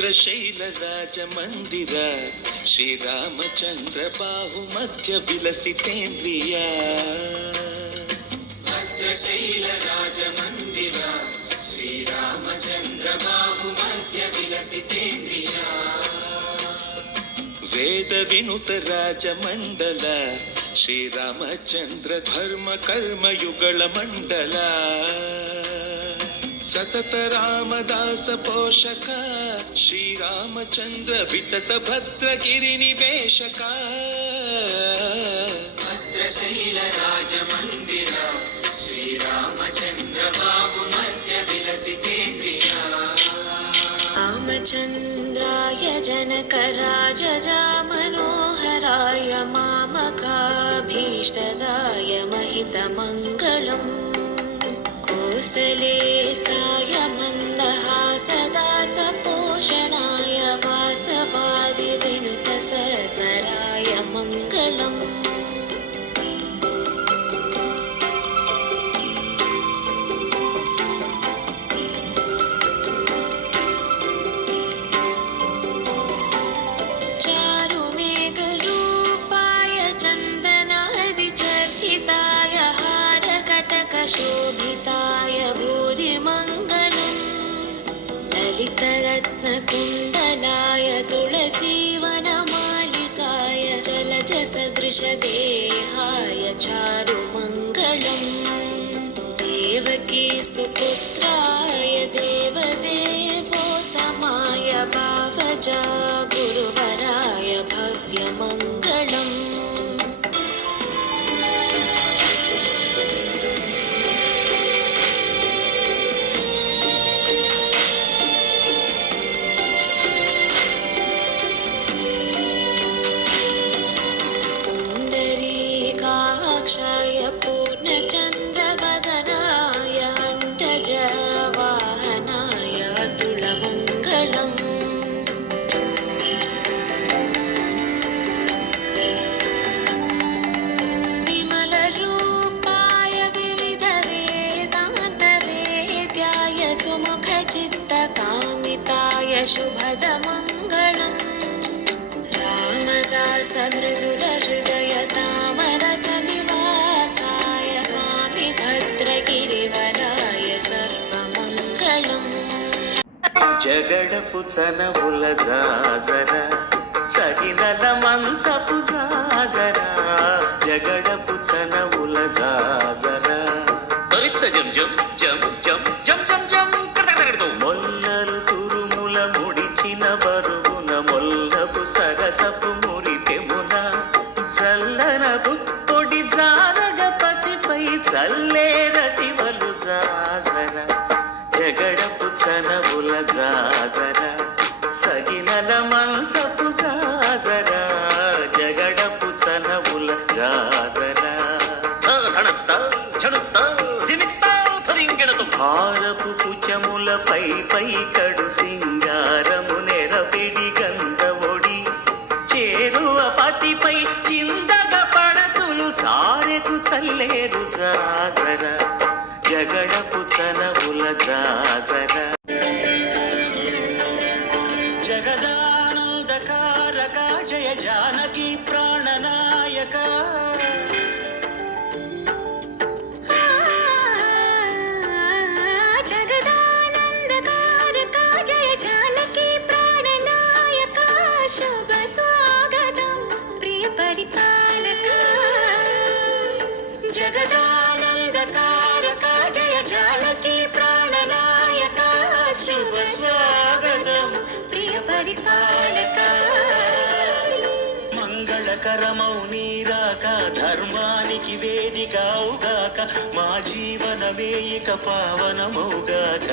ಭದ್ರಶೈಲ ರಾಜ ಮಂದಿರ ಶ್ರೀರಾಮಚಂದ್ರ ಬಾಹು ಮಧ್ಯ ವಿಲಸಿತೇಂದ್ರಿಯ ಭದ್ರಶೈಲ ರಾಜ ಮಂದಿರ ಶ್ರೀರಾಮಚಂದ್ರ ಬಾಹು ಮಧ್ಯ ವಿಲಸಿತೇಂದ್ರಿಯ ವೇದ ವಿನುತ ರಾಜ ಮಂಡಲ ಶ್ರೀರಾಮಚಂದ್ರ ಧರ್ಮ ಕರ್ಮಯುಗಳ ಮಂಡಲ ಸತತ ರಾಮದಾಸ ಪೋಷಕ ಶ್ರೀರಾಮಚಂದ್ರ ವಿತತ ಭದ್ರಗಿರಿ ನಿವೇಶಕ ಭದ್ರಶೈಲ ರಾಜ ಮಂದಿರ ಶ್ರೀರಾಮಚಂದ್ರ ಬಾಹು ಮಧ್ಯ ವಿಲಸಿತೇಂದ್ರಿಯ ರಾಮಚಂದ್ರಾಯ ಜನಕರಾಜ ಮನೋಹರಾಯ ಮಾಮಕಾಭೀಷ್ಟದಾಯ महितमङ्गलम् कोसले साय मन्दहासदासपोषणाय वासवादिविनुतसद्वराय मङ्गलम् शोभिताय भूरिमङ्गलम् ललितरत्नकुण्डलाय तुलसीवनमालिकाय जलजसदृशदेहाय चारुमङ्गलम् देवकी सुपुत्राय देवदेवोत्तमाय भावजा गुरुवराय भव्यमङ्गलम् क्षय पूर्णचन्द्रवदनाय अण्डजवाहनाय अतुलमङ्गलम् विमलरूपाय विविधवेदान्तवेद्याय सुमुखचित्तकामिताय शुभदमङ्गलम् रामदास मृदुलहृदय तामरसनिवासाय स्वामी भद्रगिरिवराय सर्वमङ्गलम् జగడపు చనవుల జాజర సగినల మంచపు జాజర జగడపు చనవుల జాజర తరిత్త జం జం జం జం జం జం జం కడకడకడతో మొల్లలు తురుముల ముడిచిన బరువున మొల్లపు సరసపు మురిపెమున చల్లన పుత్తొడి జానగపతిపై చల్లేరతివలు జాజర జగడపు చనవుల జాజర సగినల మంచపు జాజర జగడపు చనవుల జాజర హారపు కుచముల పై పై కడు సింగారము నెరపిడి గంధవొడి చేరువ పతిపై చిందగ పడతులు సారెకు చల్లేరు జాజర జగడపు చనవుల జాజర జగదానందకారక జయ జానకి ప్రాణనాయక జగదానందకారక జయ జానకి ప్రాణనాయక శుభ స్వాగతం ప్రియ పరిపాలక జగదానందకారక జయ జానకి ప్రాణనాయక శుభ స్వాగతం ప్రియ పరిపాలక మంగళకరమౌ నీరాక ధర్మానికి వేదిక అవుగాక మా జీవనమే ఇక పావనమౌగాక